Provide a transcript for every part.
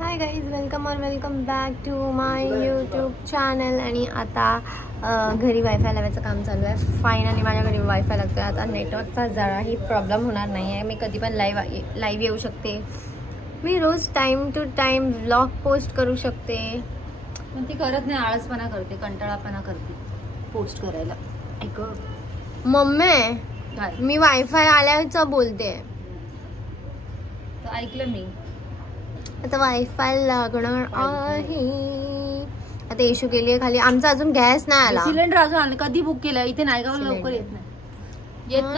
हाय guys, welcome और welcome back to my YouTube channel. आणि आता घरी वायफाय लावायचं काम चालू आहे. फायनली माझ्या घरी वायफाय लागतो आहे. आता नेटवर्कचा जराही प्रॉब्लेम होणार नाही आहे. मी कधी पण लाईव्ह येऊ शकते. मी रोज time to time vlog post करू शकते. पण ती करत नाही, आळसपणा करते, कंटाळापणा करते पोस्ट करायला. ऐक मम्मी, मी वायफाय आल्याचं बोलते. ऐकलं मी. आता वायफाय लागणार आहे. आता इश्यू केली आहे खाली. आमचा अजून गॅस नाही आला. सिलेंडर अजून आलं. कधी बुक केलंय? इथे नायगाव लवकर येत नाही.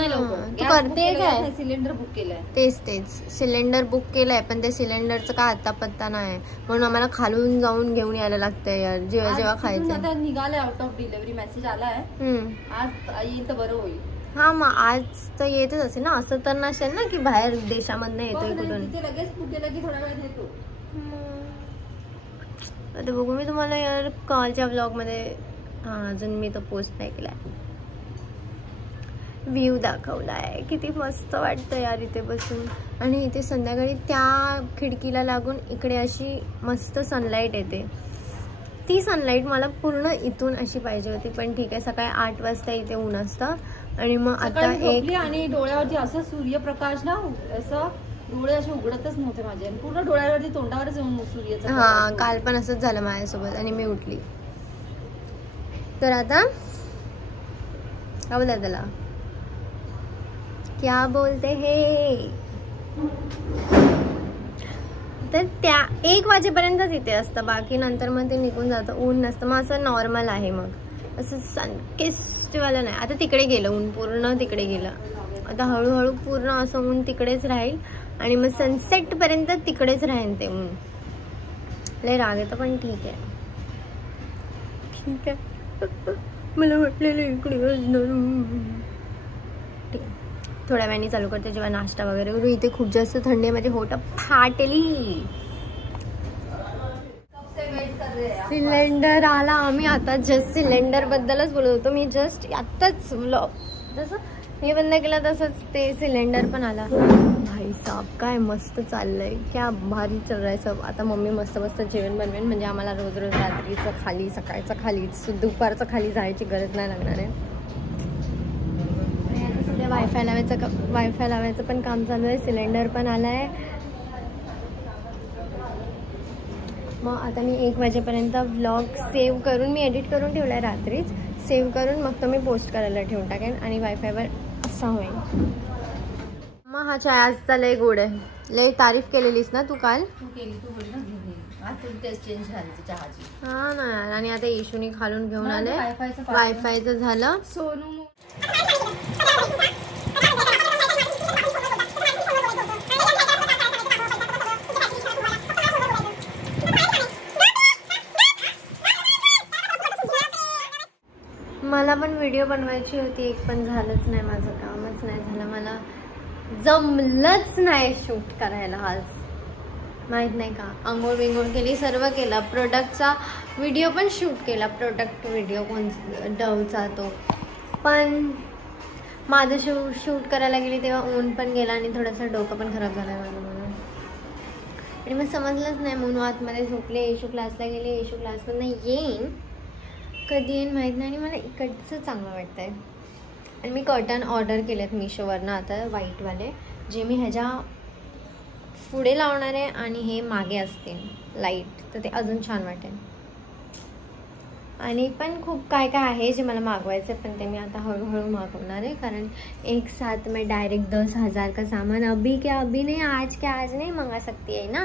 लवकर. तू करते काय? सिलेंडर बुक केलंय. तेच सिलेंडर बुक केलंय, पण ते सिलेंडरचं काय आता पत्ता नाही म्हणून आम्हाला खालून जाऊन घेऊन यायला लागतंय यार. जेव्हा खायचं आता निघालंय, आउट ऑफ डिलिव्हरी मेसेज आलाय. आज येईल तर बरं होईल. हा, मग आज तर येतच असेल ना. असं तर नसेल ना की बाहेर देशामधनं येतोय कुठून. लगेच बुक केलं की थोडा वेळ येतो. आता बघू. मी तुम्हाला यार कालच्या ब्लॉग मध्ये अजून मी तो पोस्ट नाही केलाय. व्ह्यू दाखवलाय. किती मस्त वाटतं यार इथे बसून. आणि इथे संध्याकाळी त्या खिडकीला लागून इकडे अशी मस्त सनलाईट येते. ती सनलाईट मला पूर्ण इथून अशी पाहिजे होती, पण ठीक आहे. सकाळी 8 वाजता इथे ऊन असतं आणि मग आता एक आणि डोळ्यावरती असं सूर्यप्रकाश ना, असं डोळे असे उघडतच नव्हते माझे. पूर्ण डोळ्यावरती, तोंडावरच सूर्याचा. हा, काल पण असंच झालं माझ्यासोबत आणि मी उठली. तर आता काय बोलतात त्याला, क्या बोलते हे. तर त्या 1 वाजेपर्यंतच इथे असतं. बाकी नंतर मग ते निघून जातं. ऊन नसतं. मग असं नॉर्मल आहे. मग असं सनकिस्टवालं नाही. आता तिकडे गेलं ऊन, पूर्ण तिकडे गेलं. आता हळूहळू पूर्ण असं ऊन तिकडेच राहील आणि मग सनसेट पर्यंत तिकडेच राहील ते ऊन. लय राग येतं, पण ठीक आहे. ठीक आहे. मला वाटलेलं इकडे असणार. ठीक आहे, थोड्या वेळाने चालू करते जेव्हा नाश्ता वगैरे करू. इथे खूप जास्त थंडी आहे. माझी होट फाटली. सिलेंडर आला. आम्ही आता जस्ट सिलेंडर बद्दलच बोलत होतो. मी जस्ट आत्ताच जसं हे बंद केलं तसंच ते सिलेंडर पण आला. भाई साहब, काय मस्त चाललंय. क्या भारी चाल रहा है सब. आता मम्मी मस्त मस्त जेवण बनवेन, म्हणजे आम्हाला रोज रोज रात्रीचं खाली, सकाळचं खाली, दुपारचं खाली जायची गरज नाही लागणार आहे. वायफाय लावायचं पण काम चालू आहे. सिलेंडर पण आला आहे. मग आता मी 1 वाजेपर्यंत व्लॉग सेव्ह करून, मी एडिट करून ठेवला आहे रात्रीच. सेव्ह करून मग तो मी पोस्ट करायला ठेवून टाकेन आणि वायफायवर असा होईल. मग हा चहा आजचा लय गोड आहे. लय तारीफ केलेलीस ना तू काल. चेंज झाली चहाची. हा ना यार. आणि आता इशूनी खालून घेऊन आले. वायफायचं झालं. सोनू मला पण व्हिडिओ बनवायची होती एक, पण झालंच नाही. माझं कामच नाही झालं. मला जमलंच नाही शूट करायला आज. माहीत नाही का. आंघोळ बिंघोळ केली, सर्व केलं. प्रोडक्टचा व्हिडिओ पण शूट केला. प्रोडक्ट व्हिडिओ डवचा तो पण. माझं शूट करायला गेली तेव्हा ऊन पण गेला आणि थोडंसं डोकं पण खराब झालं माझं म्हणून. आणि मग समजलंच नाही म्हणून आतमध्ये झोपले. येशू क्लासला गेले. येशू क्लासमधनं येईन, कधी येईन माहीत नाही. आणि मला इकडचं चांगलं वाटतं आहे. आणि मी कर्टन ऑर्डर केलेत मिशोवरनं आता, व्हाईटवाले, जे मी ह्याच्या पुढे लावणार आहे आणि हे मागे असतील लाईट, तर ते अजून छान वाटेल. आणि पण खूप काय काय आहे जे मला मागवायचं आहे, पण ते मी आता हळूहळू मागवणार आहे. कारण एक साथ मैं डायरेक्ट 10,000 का सामान अभी नहीं, आज के आज नहीं मंगा सकती है ना.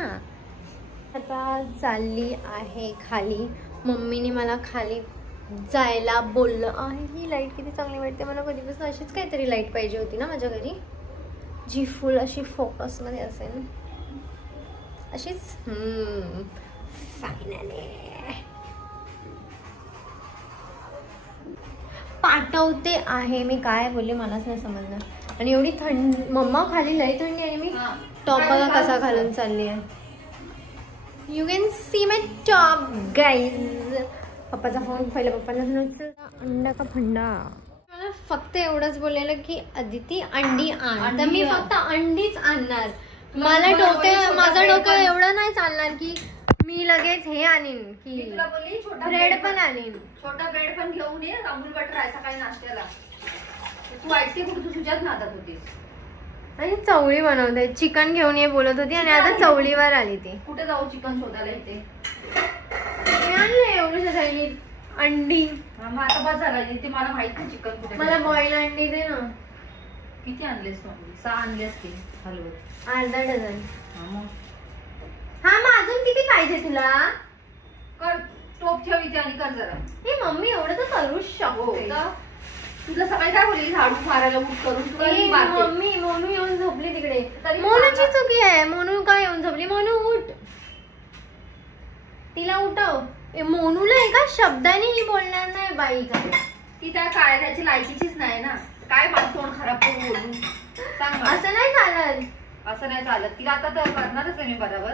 आता चालली आहे खाली. मम्मीने मला खाली जायला बोललं आहे. ही लाईट किती चांगली वाटते मला. कधीपासून अशीच काहीतरी लाईट पाहिजे होती ना माझ्या घरी, जी फुल अशी फोकसमध्ये असेल अशीच. फायनली पाठवते आहे. मी काय बोलले मलाच नाही समजलं. आणि एवढी थंड, मम्मा खाली लई थंडी आहे. मी टॉप बघा कसा घालून चालली आहे. You can see my top guys. पप्पाचा फोन पहिला पप्पांना अंडा का फंडा. मला फक्त एवढंच बोललेलं की अदिती अंडी आण, तर मी फक्त अंडीच आणणार. माझं डोकं एवढं नाही चालणार की मी लगेच हे आणीन की ब्रेड पण आणीन. छोटा ब्रेड पण घेऊन ये. अमूल बटर आहे सकाळी नाश्त्याला. तू ऐकते कुठे? तू तुझ्याच नादात होतीस. आणि चवळी बनवते. चिकन घेऊन ये बोलत होती आणि आता चवळीवर आली ती. कुठे जाऊ चिकन शोधायला इथे? आणलंय एवढं थैली अंडी. मग आता बस झालं ते मला माहित नाही चिकन कुठे. मला बॉईल अंडी दे ना. किती आणलेस तू? 6 आणलेस की हलवत. अर्धा डझन. हा मग अजून किती पाहिजे तुला? कर टोप ठेव इथे आणि कर जरा. हे मम्मी एवढं तर करूच शकते. तुला सकाळी काय बोलली? झाडू मारायला उठ करून. मम्मी मोनू येऊन झोपली तिकडे. मोनूची चुकी आहे. मोनू काय येऊन झोपली? मोनू उठ. तिला उठव. मोनूला एका शब्दानेही बोलणार नाही बाई का? ती त्या काय त्याची लायकीचीच नाही ना. काय माझं तोंड खराब करून बोलून सांग. असं नाही चालत. असं नाही चालत. तिला आता तर करणारच आहे मी बरोबर.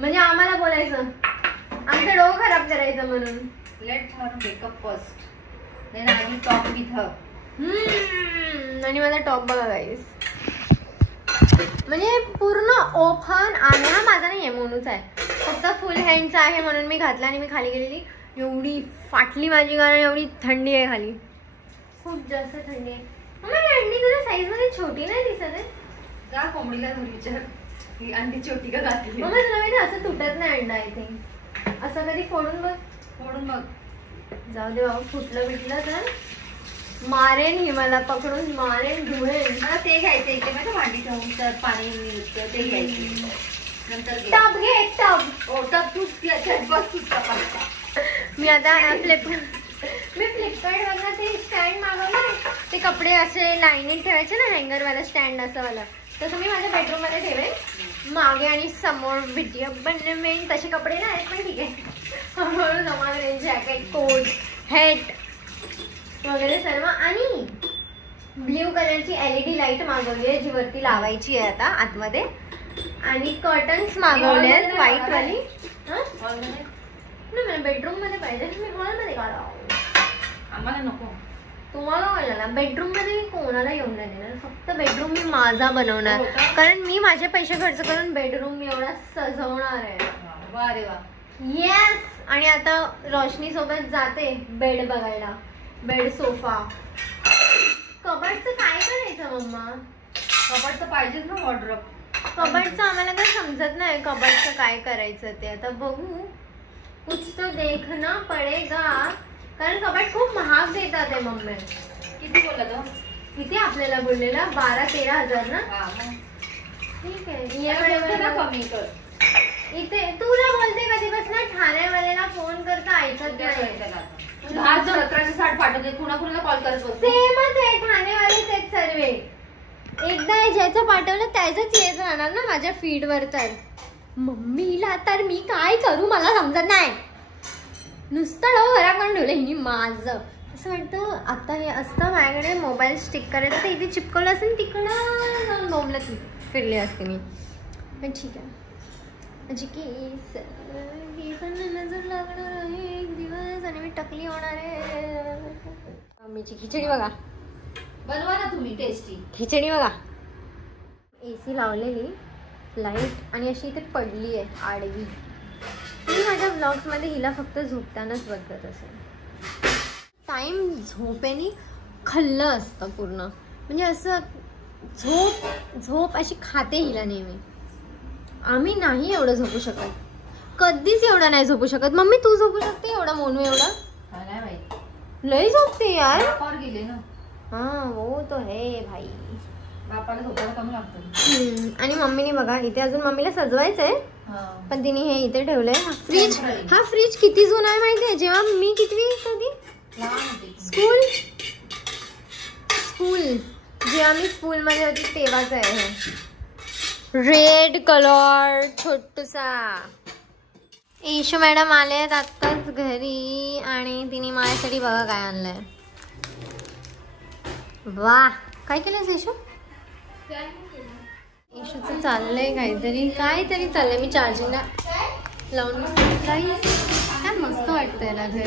म्हणजे आम्हाला बोलायचं आमचं डोकं खराब करायचं म्हणून. Let her makeup first then I will talk with her. आणि माझा टॉप बघा गाईस. म्हणजे पूर्ण ओपन आहे. हा माझा नाही आहे मोनूचा आहे. फक्त फुल हँडचा आहे म्हणून मी घातला आणि मी खाली गेलेली. एवढी फाटली माझी कारण एवढी थंडी आहे खाली. खूप जास्त थंडी आहे. अंडी तुझ्या साईज मध्ये छोटी नाही दिसत आहे. जा कोंबडीला घरी विचार ही अंडी छोटी का घातली. मग तुला माहिती असं तुटत नाही अंडा. आय थिंक असं कधी फोडून बघ. जाऊ दे बाबा. फुटलं बिटलं तर मारेन. ही मला पकडून मारेन धुळेन. मला ते घ्यायचं इथे माहिती भांडी ठेवून तर पाणी मिळतं ते घ्यायचं. नंतर टब घे टब. टब तू बस तुझा. मी आता फ्लिपकार्ट वरनं ते स्टँड मागवलं. ते कपडे असे लाईनीत ठेवायचे ना हँगर वाला स्टँड असं वाला. तसं मी माझ्या बेडरूम मध्ये ठेवेन. मागे आणि समोर व्हिडिओ बनवेन. तसे कपडे नाही पण ठीक आहे. हळूहळू जमा करेन. जॅकेट कोट हॅट वगैरे सर्व. आणि ब्ल्यू कलरची LED लाईट मागवली आहे जी वरती लावायची आहे आता आतमध्ये. आणि कर्टन्स मागवले आहेत व्हाईट वाली. नाही मला बेडरूम मध्ये पाहिजे. मी हॉल मध्ये का लावू? आम्हाला नको. तुम्हाला कळलं. बेडरूम मध्ये मी कोणाला येऊन नाही देणार. फक्त बेडरूम मी माझा बनवणार. कारण मी माझे पैसे खर्च करून बेडरूम मी एवढा सजवणार आहे. वा रे वा. येस. आणि आता रोशनी सोबत जाते बेड बघायला. Bed sofa. कबडचं काय करायचं मम्मा? कबडचं पाहिजेच ना वॉर्डरोब. कबडचं आम्हाला काही समजत नाही. कबडचं काय करायचं ते आता बघू. कुछ तो देखना पडेगा. कारण कबड खूप महाग देतात आहे मम्मी. किती बोलला तो? किती आपल्याला बोललेला? 12-13 हजार ना. ठीक आहे. कमी कर. इथे तुला बोलते कधीपासून ठाण्यावाल्याला फोन करता ऐकत नाही. 1760 पाठवते. कुणाला कॉल करत बसते. सेमच आहे. ठाणेवालेच आहेत सर्वे. एकदा ज्याचं पाठवलं त्याचंच येत राहणार ना माझ्या फीड वर. तर मम्मीला तर मी काय करू मला समजत नाही. नुसतं डोळा भरा करून ठेवलं हिनी माझं. असं वाटतं आता हे असतं माझ्याकडे मोबाईल स्टिक करायचं तर इथे चिपकवलं असेल. तिकडं जाऊन बोंबलत फिरले असते मी. पण ठीक आहे. माझी केसांना नजर लागणार आहे एक दिवस आणि मी टकली होणार आहे. मम्मीची खिचडी बघा. बनवा ना तुम्ही टेस्टी खिचडी बघा. AC लावलेली लाईट आणि अशी इथे पडली आहे आडवी. मी माझ्या ब्लॉग्समध्ये हिला फक्त झोपतानाच बघत असेल. टाईम झोपेनी खाल्लं असतं पूर्ण. म्हणजे असं झोप अशी खाते हिला नेहमी. आम्ही नाही एवढं झोपू शकत. कधीच एवढं नाही झोपू शकत. मम्मी तू झोपू शकते एवढं? मोनू एवढं नाही माहिती. लई झोपते यार. बापावर गेले ना. हाँ वो तो है भाई. बापाला झोपायला कमी लागतं. आणि मम्मीने बघा इथे अजून मम्मीला सजवायचंय पण तिने हे इथे ठेवलंय. फ्रीज. हा फ्रीज किती जुना आहे माहितीये? जेव्हा मी किती कधी स्कूल जेव्हा मी स्कूल मध्ये होती तेव्हाच आहे हे. रेड कलर छोटूसा. ईशू मॅडम आले आहेत आत्ताच घरी आणि तिने माझ्यासाठी बघा काय आणलंय. वा काय केलंस ईशू? ईशूचं चाललंय काहीतरी चाललंय. मी चार्जिंगला लावून काय मस्त वाटतंय ना घर.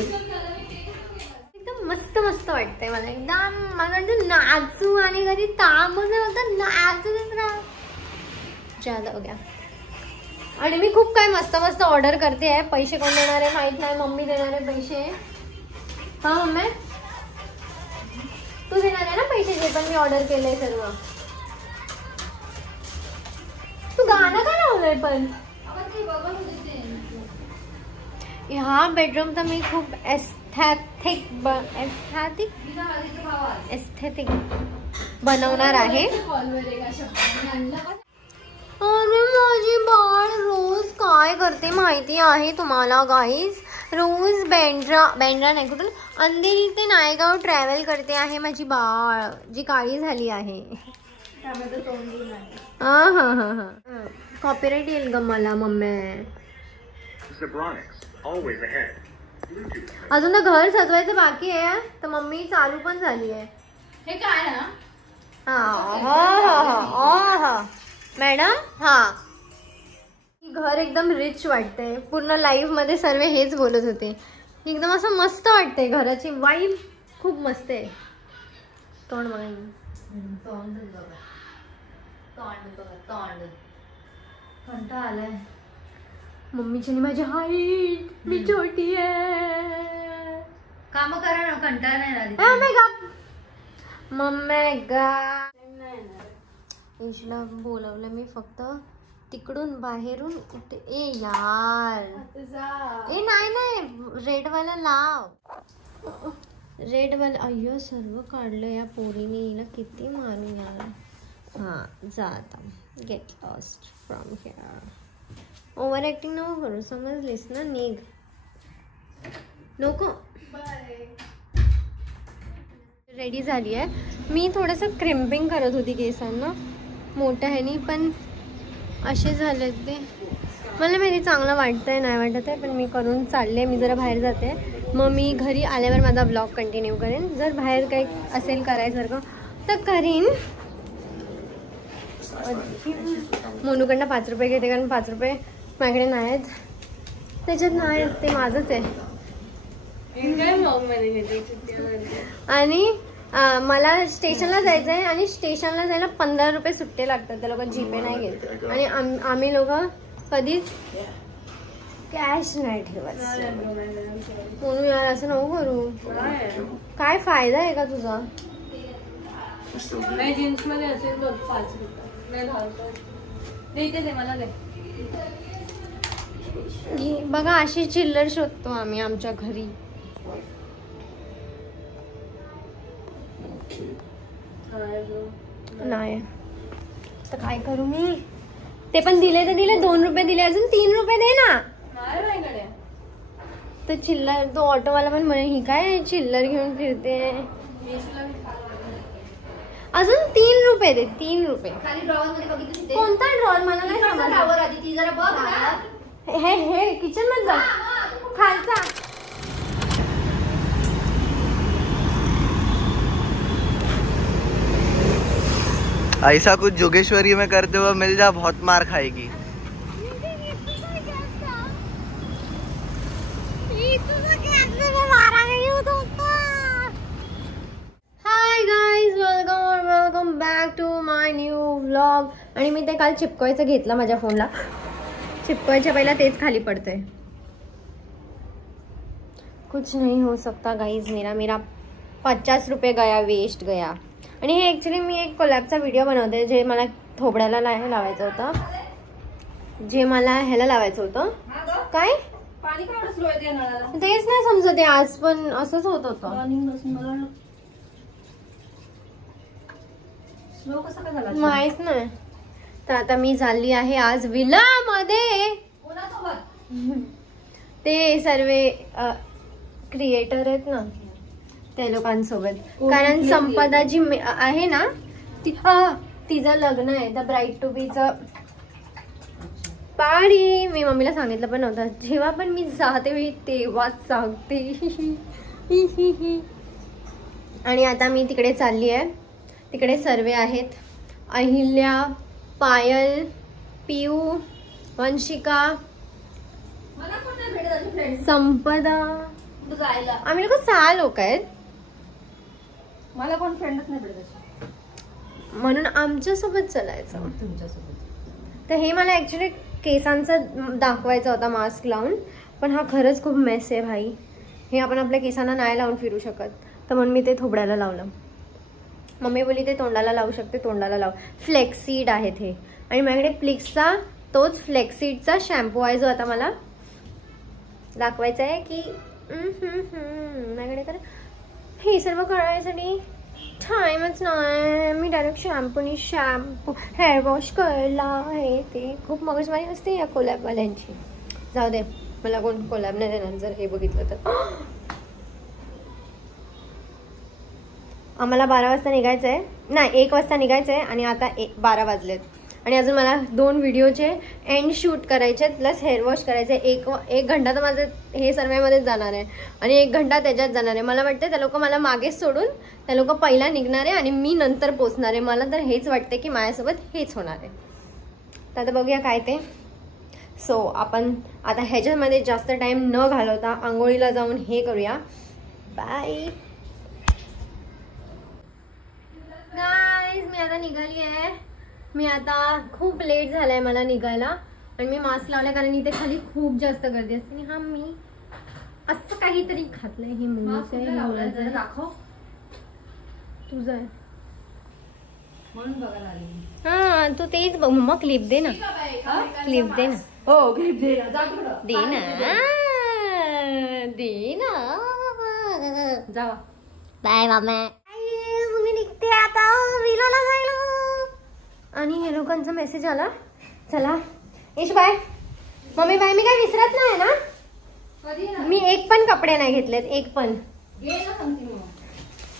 एकदम मस्त वाटतंय मला. एकदम मला वाटतं नाचू आणि कधी तामच होतं नाचतच राहा. ज्यादा हो गया. आणि मी खूप काय मस्त मस्त ऑर्डर करते आहे. पैसे कोण देणार आहे माहित नाही. मम्मी देणार आहे पैसे. हा मम्मी तू देणार आहे ना पैसे जे पण मी ऑर्डर केलंय सर्व. तू गाणं का लावलंय पण. ह्या बेडरूम तर मी खूप एस्थेटिक बनवणार आहे. अरे माझी बाळ रोज काय करते माहिती आहे तुम्हाला गाईज. रोज बँड्रा नाही कुठून अंधेरी ते नायगाव ट्रॅव्हल करते आहे माझी बाळ जी काळी झाली आहे. हा हा हा हा कॉपीराइट येईल ग मला मम्मी. अजून तर घर सजवायचं बाकी आहे तर मम्मी चालू पण झाली आहे. हे काय ना. हा मॅडम. हा घर एकदम रिच वाटतंय. पूर्ण लाईव्ह मध्ये सर्व हेच बोलत होते. एकदम असं मस्त वाटतंय. घराची वाईब खूप मस्त आहे. तोंड कंटाळा आलाय. मम्मीची माझी हाईट मी छोटी आहे. काम करा ना कंटाळा नाही आला. मम्मी गा इशला बोलवलं मी फक्त तिकडून बाहेरून इथे. ए यार ए नाही रेडवाला लाव. रेडवाला अय्यो सर्व काढलं या पोरीने. हिला किती मारू यार. हा जा आता. Get lost from here. Over acting नको करू समजलीस ना. निघ नको. रेडी झाली आहे मी. थोडंसं क्रिम्पिंग करत होती केसांना मोठ्या ह्यानी पण असे झाले ते. मला माहिती चांगलं वाटतंय नाही वाटत आहे पण मी करून चालले. मी जरा बाहेर जाते मग मी घरी आल्यावर माझा ब्लॉग कंटिन्यू करेन. जर बाहेर काही असेल करायसारखं तर करीन. मोनूकडनं 5 रुपये घेते कारण 5 रुपये माझ्याकडे नाही आहेत. त्याच्यात नाही ते माझंच आहे. आणि मला स्टेशनला जायचं आहे आणि स्टेशनला जायला 15 रुपये सुट्टे लागतात. ते लोक जीपे नाही घेत आणि आम्ही लोक कधीच कॅश नाही ठेवत. म्हणून यार असं नको करू. काय फायदा आहे का तुझा. जीन्स मध्ये असेल 5 रुपये मला दे. बघा अशी चिल्लर शोधतो आम्ही आमच्या घरी. नाही तर काय करू मी. ते पण दिले तर दिले. 2 रुपये दिले अजून 3 रुपये दे ना. तर चिल्लर तो ऑटोवाला पण म्हणे ही काय चिल्लर घेऊन फिरते. अजून 3 रुपये दे. 3 रुपये. कोणता ड्रॉवर मला नाही समजलं. हे किचन मध्ये जा खालचा. ऐसा कुछ जोगेश्वरी में करते हुए मिल जा बहुत मार खाएगी. Hi guys welcome back to my new vlog. आणि मी ते काल चिपकवायचं घेतलं माझ्या फोनला. चिपकवायच्या पहिला तेच खाली पडतंय. कुछ नहीं हो सकता गाइज. मेरा 50 रुपये गया वेस्ट गया. आणि हे ॲक्च्युली मी एक कोलॅबचा व्हिडिओ बनवते जे मला थोबड्याला लावायचं होतं. जे मला ह्याला लावायचं होतं. काय तेच नाही समजत. आज पण असंच होत होतं. माहित नाही. तर आता मी चालली आहे आज विला मध्ये. ते सर्व क्रिएटर आहेत ना त्या लोकांसोबत. कारण संपदा जी आहे ना तिचं लग्न आहे. द ब्राईड टू बीचं पाडी. मी मम्मीला सांगितलं पण नव्हतं. जेव्हा पण मी जाते वेळी तेव्हाच सांगते. आणि आता मी तिकडे चालली आहे. तिकडे सर्व आहेत. अहिल्या, पायल, पियू, वंशिका, संपदा. आम्ही लोक 6 लोक आहेत. मला कोण फ्रेंडच नाही भेटत म्हणून आमच्या सोबत चालायचं. तर हे मला ॲक्च्युली केसांचं दाखवायचा होता मास्क लावून, पण हा खरंच खूप मेस आहे भाई. हे आपण आपल्या केसांना नाही लावून फिरू शकत, तर म्हणून मी ते थोबड्याला लावलं. मम्मी बोलली ते तोंडाला लावू शकते, तोंडाला लाव. फ्लेक्सीड आहेत हे. आणि माझ्याकडे प्लिक्सचा तोच फ्लेक्सीडचा शॅम्पू आहे जो आता मला दाखवायचा आहे की माझ्याकडे. तर हे सर्व करण्यासाठी टाईमच नाही. मी डायरेक्ट शॅम्पू हेअर वॉश करायला आहे. ते खूप मगजमारी असते या कोलॅबवाल्यांची. जाऊ दे, मला कोण कोलॅब नाही देणार जर हे बघितलं तर. आम्हाला 12 वाजता निघायचं आहे, नाही 1 वाजता निघायचं आहे आणि आता 12 वाजलेत. आणि अजून मला 2 व्हिडिओचे एंड शूट करायचे आहेत, प्लस हेअर वॉश करायचे. एक घंटा तर माझं हे सर्वेमध्येच जाणार आहे आणि 1 घंटा त्याच्यात जाणार आहे. मला वाटतं त्या लोक मला मागेच सोडून त्या लोक पहिला निघणार आहे आणि मी नंतर पोचणार आहे. मला तर हेच वाटते की माझ्यासोबत हेच होणार आहे. तर आता बघूया काय ते. सो आपण आता ह्याच्यामध्ये जास्त टाईम न घालवता आंघोळीला जाऊन हे करूया. Bye guys. मी आता निघाली आहे. मी आता खूप लेट झालाय मला निघायला आणि मी मास्क लावलाय कारण इथे खाली खूप जास्त गर्दी असते. आणि हा मी असं काहीतरी घातलंय. हे मुलीचं दाखव तुझं आहे म्हणून बघायला आली. हा तू तेच बघ. मग क्लिप दे ना, क्लिप दे ना. हो क्लिप दे ना जावा. बाय मामा. मी निघते आता विलाला जायला. आणि हे लोकांचा मेसेज आला. चला इश बाय. Mummy bye. मी काय विसरत नाही ना. मी एक पण कपडे नाही घेतलेत, एक पण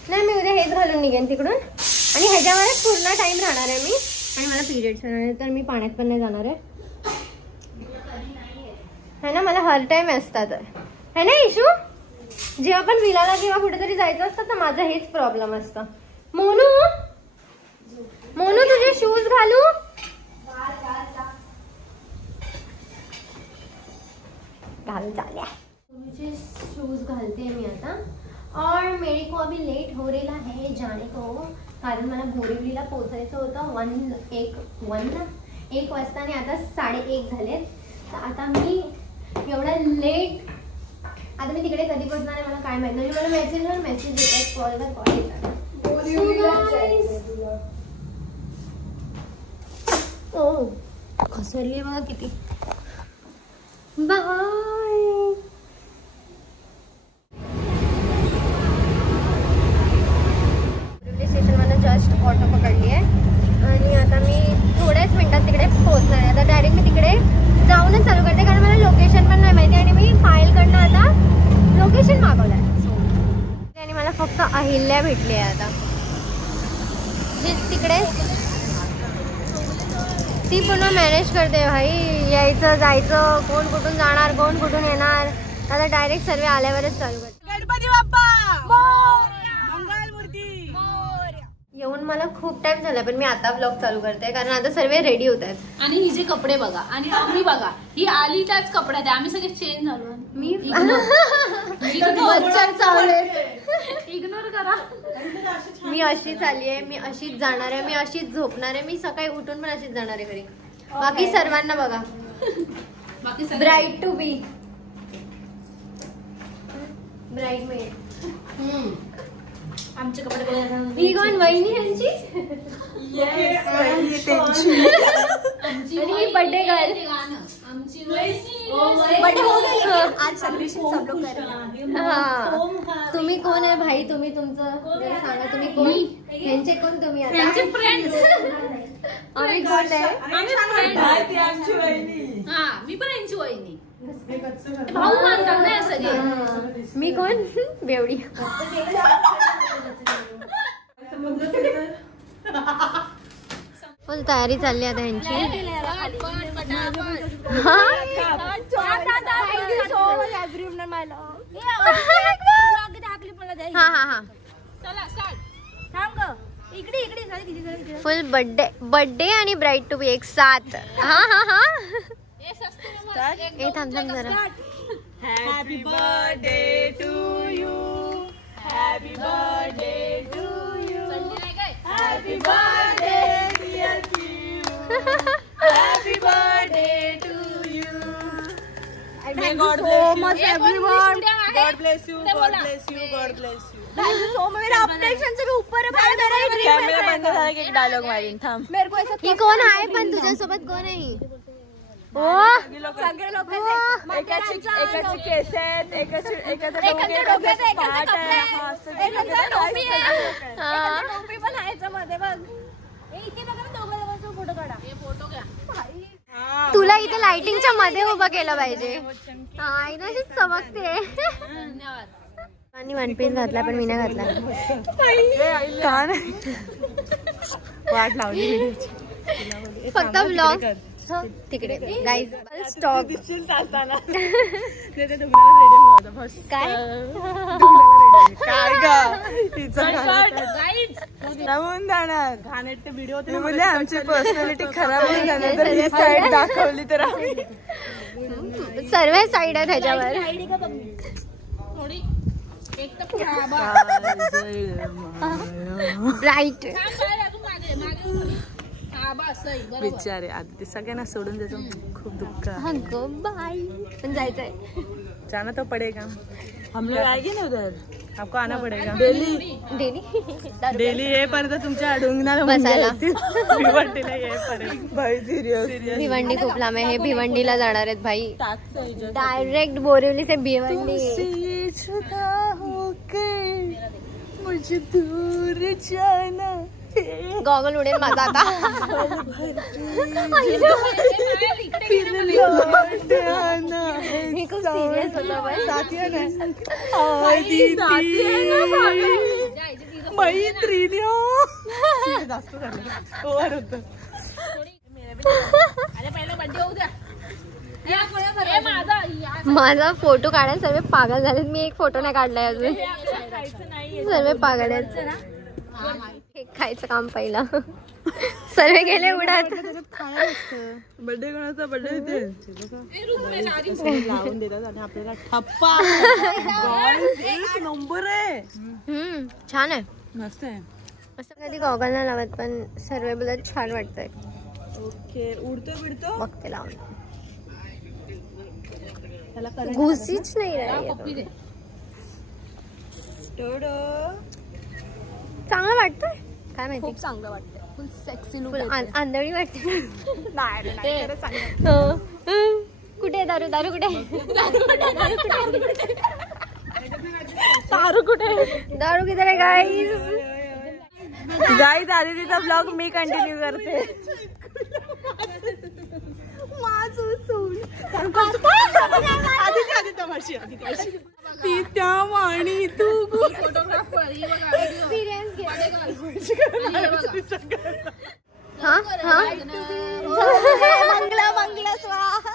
नाही. मी उद्या हेच घालून निघेन तिकडून आणि ह्याच्यावरच पूर्ण टाइम राहणार आहे मी. आणि मला पिरियड्स होणार आहे तर मी पाण्यात पण नाही जाणार आहे ना. मला हर टाइम असतात है ना इशू. जेव्हा पण विलाला किंवा कुठेतरी जायचं असतं तर माझं हेच प्रॉब्लेम असतं. मोनू मोनू तुझे शूज घालू. घालू चालल्या. मुझे शूज घालते मी आता. और मेरे को अभी लेट हो रहा है जाने को, कारण मला बोरिवलीला पोहोचायचं होतं 1 वाजता आणि आता 1:30 झालेत. तर आता मी एवढं लेट, आता मी तिकडे कधी पोहोचणार आहे मला काय माहिती. म्हणजे मला मेसेज येतात, कॉलवर कॉल येतात. ओ खसरली बघा किती. बाय. रेल्वे स्टेशनमध्ये जस्ट ऑटो पकडली आहे आणि आता मी थोड्याच मिनिटात तिकडे पोहोचणार आहे. आता डायरेक्ट मी तिकडे जाऊनच चालू करते कारण मला लोकेशन पण नाही माहिती आणि मी फाईलकडनं आता लोकेशन मागवलं आहे. आणि मला फक्त अहिल्या भेटली आहे आता. जी तिकडे ती पूर्ण मॅनेज करते भाई. यायचं जायचं, कोण कुठून जाणार कोण कुठून येणार. आता डायरेक्ट सर्व आल्यावरच चालू करते. गणपती बाप्पा मंगलमूर्ती. येऊन मला खूप टाइम झाला पण मी आता ब्लॉग चालू करते कारण आता सर्व रेडी होत आहेत. आणि हिचे कपडे बघा आणि आम्ही बघा ही आली त्याच कपड्यात आहे. आम्ही सगळे चेंज झालो. मी इग्नोर करा. मी अशीच आली आहे, मी अशीच जाणार आहे, मी अशीच झोपणार आहे. मी सकाळी उठून पण अशीच जाणार आहे घरी. बाकी सर्वांना बघा bride to be bridesmaid. आमचे कपडे बघा. ही कोण वहिनी यांची. आणि बर्थडे गर्ल आमची बर्थडे हो गया आज सेलिब्रेशन सब लोग कर रहे हैं. हां तुम्ही कोण आहे भाई. तुम्ही तुमचं जरा सांगा. तुम्ही कोण. यांचे कोण तुम्ही आता. त्यांचे फ्रेंड्स. आम्ही कोण आहे. आम्ही फ्रेंड्स. आमची वहिनी. हां मी पण यांची वहिनी. भाऊ मानतात ना सगळे. मी कोण बेवडी. फुल तयारी चालली आता यांची. फुल बर्थडे आणि ब्राइड टू बी एक साथ. हा हा हा ए थांब थांब जरा. Happy birthday to you. Happy birthday to you. Happy birthday dear you. हॅपी birthday to you. May God bless you. Everyone. God bless you. God bless you. God bless you. Thank you so much. मेरा अपने action से भी ऊपर है. Camera बंद झाला की एक डायलॉग मारीन. थांब. मेरे को ऐसा ही कोण आहे पण तुझ्यासोबत कोण आहे? सगळे लोक एकाची केस आहेत, एकाचे डोक्यात पाठ आहे, टोपी पण आहे मध्ये बघ. इथे बघा दोघांचा फोटो काढा. हे फोटो घ्या. तुला इथे लाइटिंगच्या मध्ये उभं केलं पाहिजे. चमकते. आणि वन पीस घातला पण मी नाही घातला. वाट लावली फक्त ब्लॉग तिकडे गाईज स्टॉप. काय राहून जाणार घाणेरडे व्हिडिओ बोलले आमची पर्सनॅलिटी खराब होऊन जाणार तर ही साईड दाखवली तर सर्व साईड आहे त्याच्यावर. ब्राईट बिचारे आधी ते सगळ्यांना सोडून द्यायचं खूप दुःख. बाय पण जायचंय. जाना तो पडेगा. हम लोग आएंगे ना उधर आपको आना पड़ेगा डेली डेली ये पर तो तुमच्या ढुंगणाला बसायला भिवंडीला ये पडेल भाई. सिरियस भिवंडी खूप लांब आहे. हे भिवंडीला जाणार आहेत भाई. डायरेक्ट बोरिवली से भिवंडी. मुझे दूर जाना. गॉगल उडेल माझा आता. मी खूप सिरियस होतो. मैत्रिणी जास्त झालं ओव्हर होत. माझा फोटो काढायला सर्व पागल झालेत. मी एक फोटो नाही काढलाय अजून. सर्व पागल आहेत. खायचं काम पहिलं. सर्व गेले उडत. बर्थडे कोणाचा बर्थडे लावून देतात आणि आपल्याला ठप्पा. एक नंबर आहे. छान आहे. मस्त आहे. असं कधी गॉगल नाही लावत पण सर्व बोलत छान वाटतंय. ओके उडतो बिडतो बघते लावून. घुसीच नाही राहिली. चांगलं वाटतंय. काय माहिती खूप चांगलं वाटतंय. फुल सेक्सी लुक. आंधळी वाटते. कुठे दारू दारू कुठे दारू कुठे दारू किधर आहे गाईज. गाईज आदितीचा ब्लॉग मी कंटिन्यू करते. ती त्या वाणी तू फोटोग्राफर मंगला मंगला स्वाहा.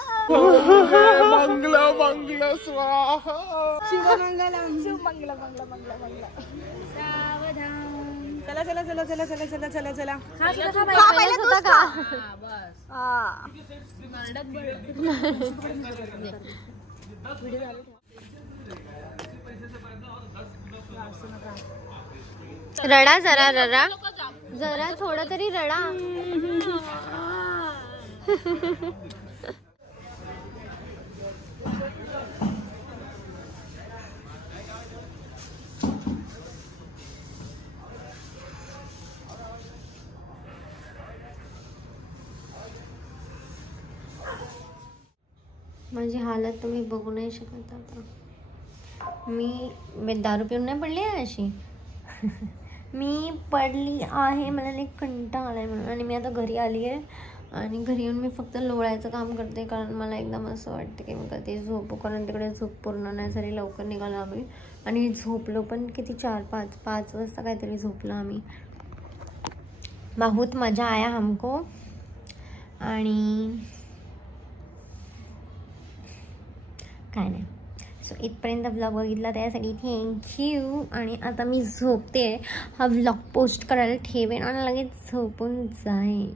मंगला मंगला स्वाहा. शिवमंगलम शिवमंगला मंगला मंगला मंगला. चला चला चला चला चला चला चला चला. रडा जरा रडा जरा थोडं तरी रडा. माझी हालत तुम्ही बघू नाही शकत. आता मी दारू पिऊन नाही पडली आहे अशी. मी पडली आहे. मला एक कंटाळा आलाय म्हणून. आणि मी आता घरी आली आहे आणि घरी येऊन मी फक्त लोळायचं काम करते कारण मला एकदम असं वाटतं की मी कधी झोपू. कारण तिकडे झोप पूर्ण नाही झाली. लवकर निघालो आम्ही आणि झोपलो पण किती 4-5 वाजता काहीतरी झोपलो आम्ही. बहुत मजा आया हमको. आणि काय नाही. सो इथपर्यंत व्लॉग बघितला त्यासाठी थँक्यू. आणि आता मी झोपते. हा व्लॉग पोस्ट करायला ठेवेन आणि लगेच झोपून जाईन.